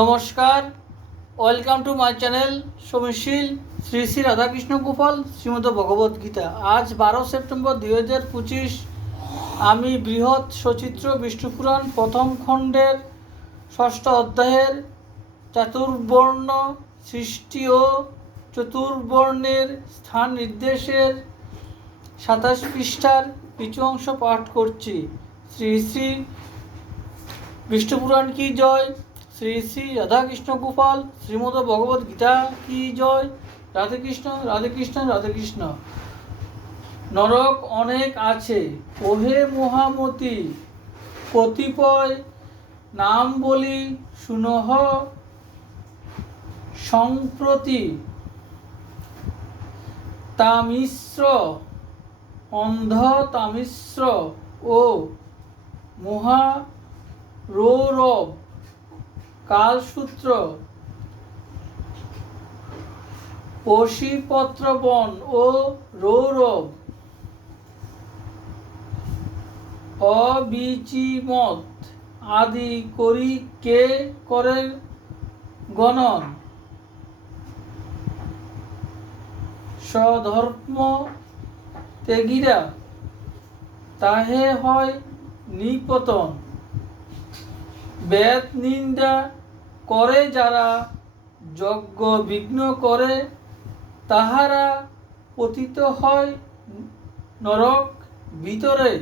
নমস্কার, welcome to my channel সমীশীল শ্রী শ্রী রাধাকৃষ্ণ গোপাল শ্রীমদ ভগবদ্গীতা। আজ 12 সেপ্টেম্বর 2025। আমি বৃহৎ সচিত্র বিষ্ণুপুরাণ প্রথম খণ্ডের ষষ্ঠ অধ্যায়ের চাতুর্বর্ণ সৃষ্টি ও চতুর্বর্ণের স্থান নির্দেশের 27 পৃষ্ঠার কিছু অংশ পাঠ করছি। শ্রী শ্রী বিষ্ণুপুরাণ কি জয়, শ্রী শ্রী রাধাকৃষ্ণ গোপাল শ্রীমদ ভগবদ গীতা কি জয়। রাধে কৃষ্ণ, রাধে কৃষ্ণ, রাধে কৃষ্ণ। নরক অনেক আছে ওহে মহামতি, কতিপয় নাম বলি শুনহ সম্প্রতি। তামিশ্র, অন্ধ তামিশ্র ও মহারৌরব, কালসূত্র, অশীপত্রবন ও রৌরব, অবিচিমত আদি করি কে করে গণন। স্বধর্ম ত্যাগীরা তাহে হয় নিপতন। বেদ নিন্দা করে যারা, যজ্ঞ বিঘ্ন করে তাহারা পতিত হয় নরক ভিতরে।